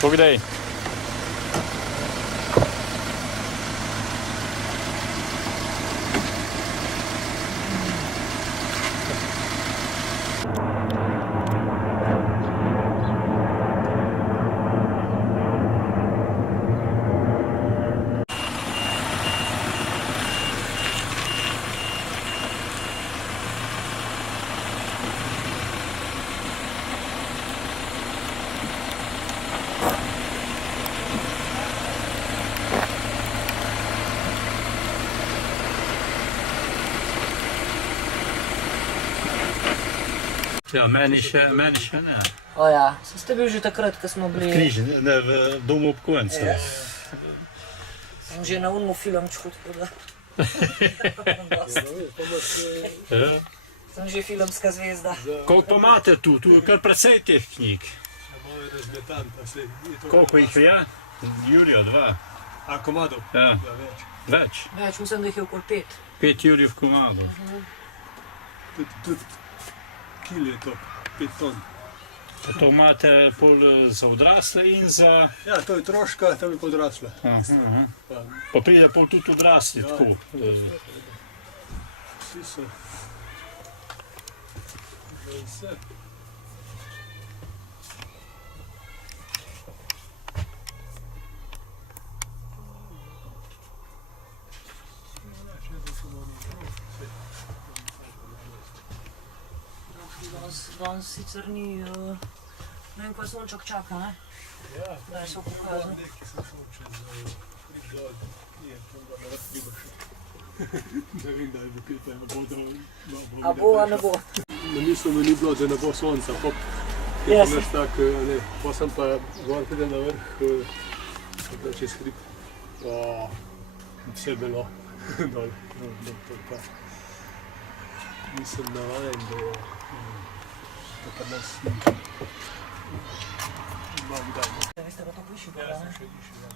Poglej. Ja, meni še ne. O ja, ste bil že takrat, ko smo bili... V Križi, ne, v domu obkojencev. Sem že na unmu filmčku, tako da... Sem že filmska zvezda. Koliko pa imate tu? Tu je kar precej teh knjig. Koliko jih je? Jurijo, 2. A komadov? Ja. Več. Več? Mislim, da jih je okoli 5. 5 Jurijev komadov. Tudi kil je to, 5 ton. To imate pol za odrasle in za... Ja, to je otroška, to je podrasla. Pa pride pol tudi odrasli, tako. Vsi so. Vse. Danes sicer ni, ne vem, kaj sonček čaka, ne? Ja, da je so pokazal. Nekaj sem šel čez dol, je tam da rad prido še. Ne vem, da je bi pita ena bodra. A bo, a ne bo? Na mislu mi ni bilo, da ne bo sonca, hop. Je pa naš tak, ne, pa sem pa gor pridem na vrh, čez hrib. Vse belo, dol, to pa. Nisem navajen, da je to pa nas malo dajmo. Da veste, pa to piši bo, Ja, ne? sem še višji dan.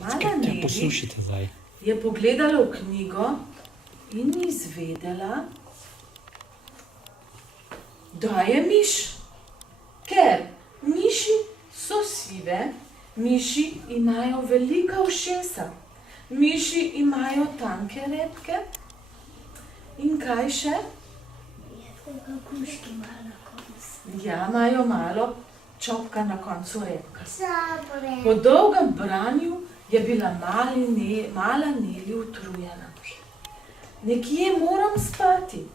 Mala Neli Poslušajte zdaj. je pogledala v knjigo in izvedela, da je miš. Ker miši so sive, miši imajo velika ušesa, miši imajo tanke repke in kaj še? Ja, imajo malo čopka na koncu repka. Po dolgem branju je bila mala Neli utrujena. Nekje moram spati.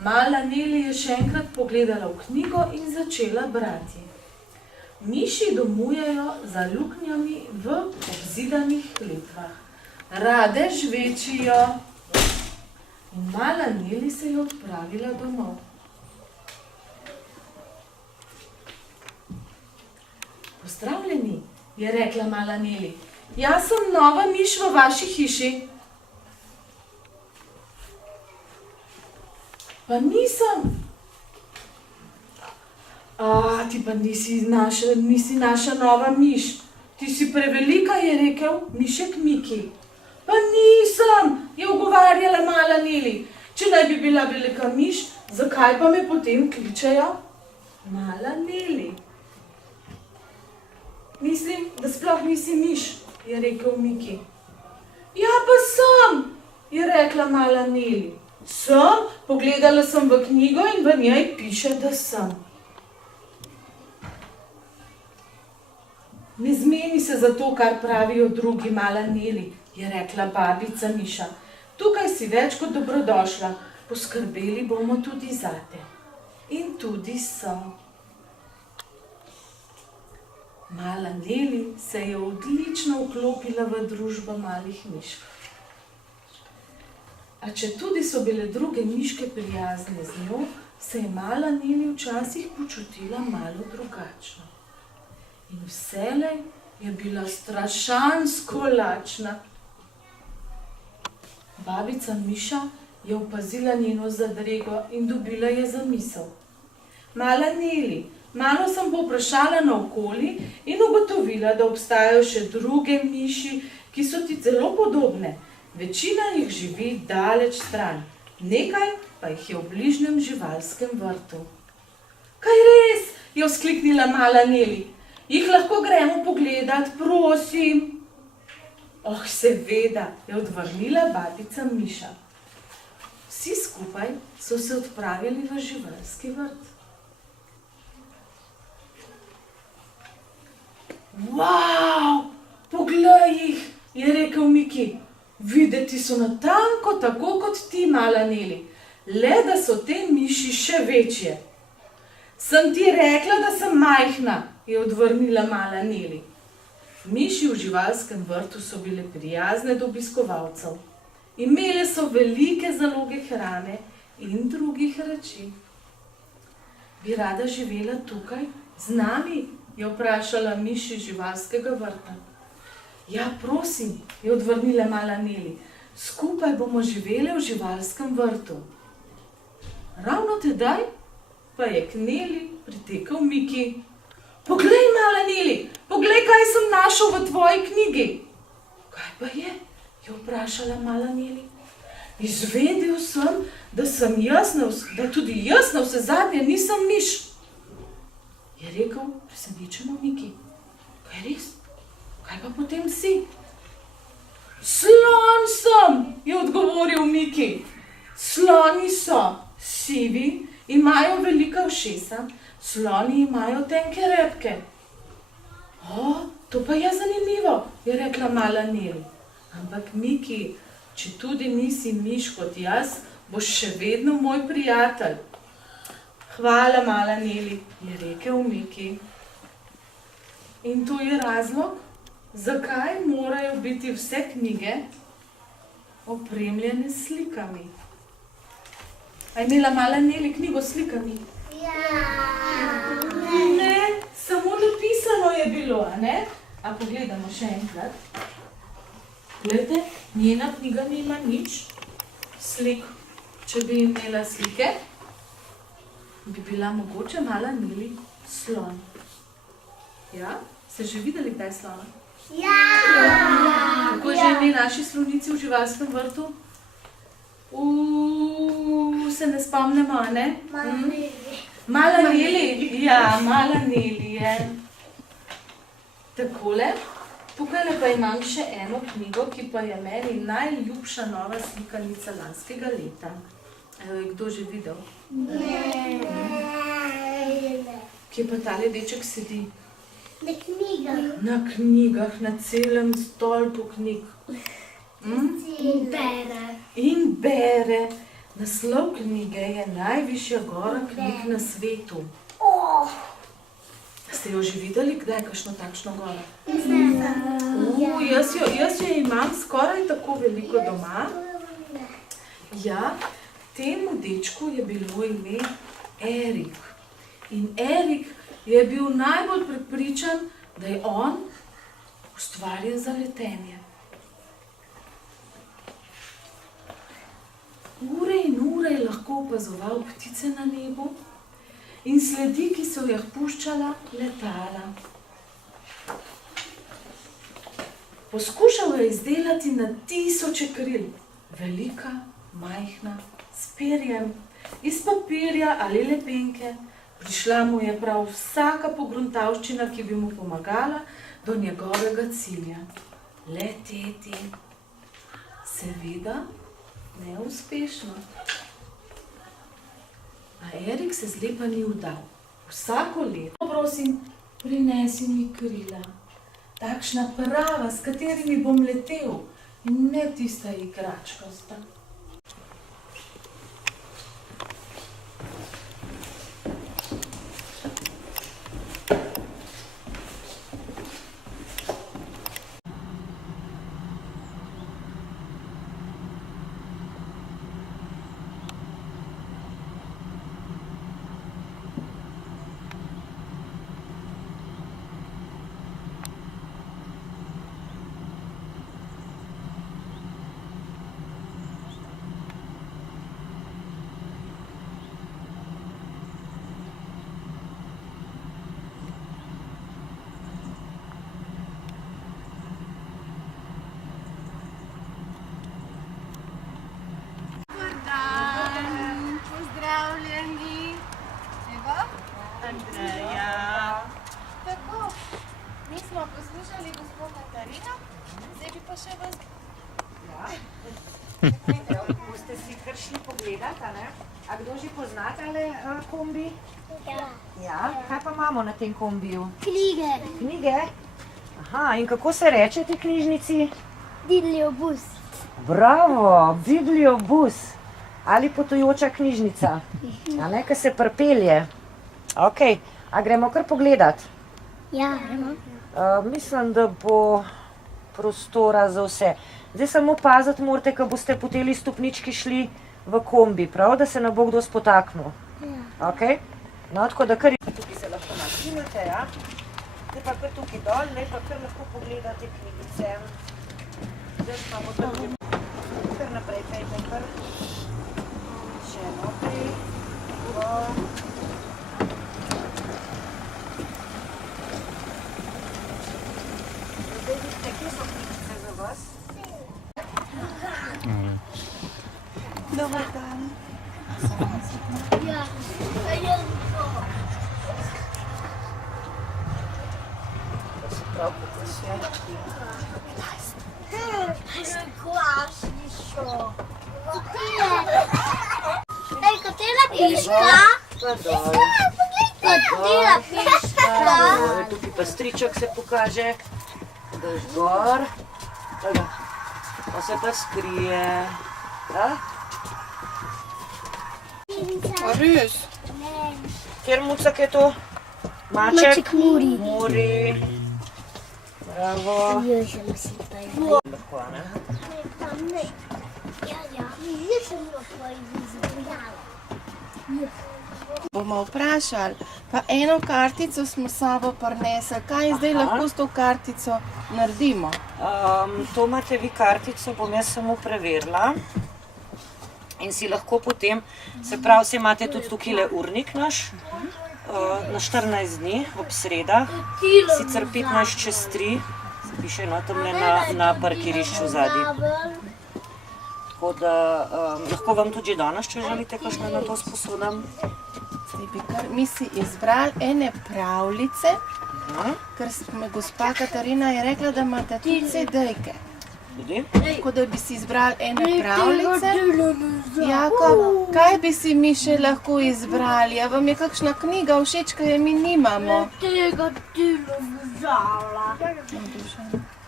Mala Neli je še enkrat pogledala v knjigo in začela brati. Miši domujejo za luknjami v obzidanih kletvah. Rade žvečijo. In mala Neli se je odpravila domov. Pozdravljeni, je rekla mala Neli. Jaz sem nova miš v vaši hiši. Pa nisem. Ti pa nisi naša nova miš. Ti si prevelika, je rekel mišek Miki. Pa nisem, je ugovarjala mala Neli. Če naj bi bila velika miš, zakaj pa me potem kličejo mala Neli? Mislim, da sploh nisi miš, je rekel Miki. Ja, pa sem, je rekla mala Neli. Sem, pogledala sem v knjigo in v njej piše, da sem. Ne zmeni se za to, kar pravijo drugi, mala Neli, je rekla babica Miša. Tukaj si več kot dobrodošla, poskrbeli bomo tudi zate. In tudi so. Mala Neli se je odlično vklopila v družbo malih mišk. A četudi so bile druge miške prijazne z njo, se je mala Neli včasih počutila malo drugačno. in vselej je bila strašansko lačna. Babica Miša je opazila njeno zadrego in dobila je zamisel. Mala Neli, malo sem povprašala naokoli in ugotovila, da obstajajo še druge miši, ki so ti zelo podobne. Večina jih živi daleč stran, nekaj pa jih je v bližnjem živalskem vrtu. Kaj res? Je vzkliknila mala Neli. Jih lahko gremo pogledat, prosim? Oh, seveda, je odvrnila babica Miša. Vsi skupaj so se odpravili v živalski vrt. Wow, poglej jih, je rekel Miki. Videti so natanko tako kot ti, mala Neli, le da so te miši še večje. Sem ti rekla, da sem majhna, je odvrnila mala Neli. Miši v živalskem vrtu so bile prijazne do obiskovalcev. Imele so velike zaloge hrane in drugih reči. Bi rada živela tukaj z nami? Je vprašala miši živalskega vrta. Ja, prosim, je odvrnila mala Neli. Skupaj bomo živele v živalskem vrtu. Ravno tedaj pa je k Neli pritekel Miki. Poglej, mala Neli, poglej, kaj sem našel v tvoji knjigi. Kaj pa je? Je vprašala mala Neli. Izvedel sem, da tudi jaz navsezadnje nisem miš, je rekel presenečeno Miki. Kaj res? Kaj pa potem si? Slon sem, je odgovoril Miki. Sloni so sivi, imajo velika ušesa, sloni imajo tenke repke. O, to pa je zanimivo, je rekla mala Neli. Ampak Miki, če tudi nisi miš kot jaz, boš še vedno moj prijatelj. Hvala, mala Neli, je rekel Miki. In to je razlog, zakaj morajo biti vse knjige opremljene s slikami. A je imela mala Neli knjigo s slikami? Ne, samo napisano je bilo, a ne? A pogledamo še enkrat. Glejte, njena knjiga nima nič slik. Če bi imela slike, bi bila mogoče mala Neli slon. Ja? Ste že videli kaj slona? Ja! Kako že ime naši slonici v živalskem vrtu? Se ne spomnimo, a ne? Mala Neli. Ja, mala Neli je. Takole. Tukaj pa imam še eno knjigo, ki pa je meni najljubša nova slikanica lanskega leta. Evo je kdo že videl? Ne. Kje pa tale deček sedi? Na knjigah. Na knjigah, na celem stolpu knjig. In bere. In bere. Naslov knjige je Najvišja gora knjig na svetu. Ste jo že videli, kdaj je kakšno takšno goro? Jaz jo imam skoraj tako veliko doma. Ja, temu dečku je bilo ime Erik. In Erik je bil najbolj prepričan, da je on ustvarjen za letenje. Ure in ure je lahko opazoval ptice na nebu in sledi, ki so jih puščala letala. Poskušal je izdelati na tisoče kril, velika, majhna, s perjem, iz papirja ali lepenke. Prišla mu je prav vsaka pogruntavščina, ki bi mu pomagala do njegovega cilja. Leteti. Seveda, neuspešno. A Erik se zlepa ni vdal. Vsako leto, prosim, prinesi mi krila. Takšna prava, s katerimi bom letel, in ne tista igračkasta. Ja. Tako, mi smo poslušali gospod Katarino, zdaj bi pa še vas... Boste si kar šli pogledat, a ne? A kdo že pozna tale kombi? Ja. Ja. Kaj pa imamo na tem kombiju? Knjige. Knjige? Aha, in kako se reče tej knjižnici? Bibliobus. Bravo, bibliobus. Ali potujoča knjižnica. A ne, ki se pripelje. Ok, a gremo kar pogledat? Ja. Mislim, da bo prostora za vse. Zdaj samo paziti morate, ko boste po teli stopnički šli v kombi, prav, da se ne bo kdo spotaknil. Ok? No, tako da kar tukaj se lahko nakimate, ja? Zdaj pa kar tukaj dol, ne pa kar lahko pogledate knjigice. Zdaj pa bo tukaj kar naprej, pejte kar. Še naprej. Zdaj vidite, kje so knjigice za vas? Dobar dan. Ja. Ej, katera piška? Pa dol. Katera piška? Tukaj pa striček se pokaže. Daš gor. Tega. Pa se pa skrije. Da? A res? Kjer mucak je to? Maček? Maček Muri. Muri. Bravo. Ja, še nosim pa je. Lahko, ne? Tam ne. Ja, ja. Že sem jo izbrala. Bomo vprašali, pa eno kartico smo s sabo prinesli, kaj zdaj lahko s to kartico naredimo? To imate vi kartico, bom jaz samo preverila. In si lahko potem, se pravi, se imate tudi tukaj urnik naš, na 14 dni ob sredah, sicer 15 čez 3, se piše tamle na parkirišču zadaj. Tako da lahko vam tudi že danes, če želite, kakšno na to sposodim. Zdaj bi kar mi si izbrali ene pravljice, ker me gospa Katarina je rekla, da imate tudi CD-jke. Tudi? Tako da bi si izbrali ene pravljice. Jakob, kaj bi si mi še lahko izbrali? A vam je kakšna knjiga všeč, ki je mi nimamo? Tega dinozavra.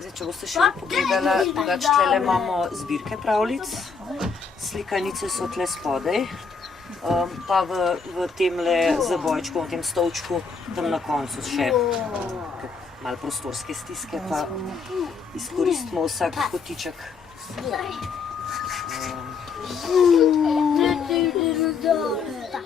Zdaj, če boste še pogledala, drugače tlele imamo zbirke pravljic, slikanice so tle spodaj, pa v temle zabojčku, v tem stolčku, tam na koncu še malo prostorske stiske, pa izkoristimo vsak kotiček. Dinozavra.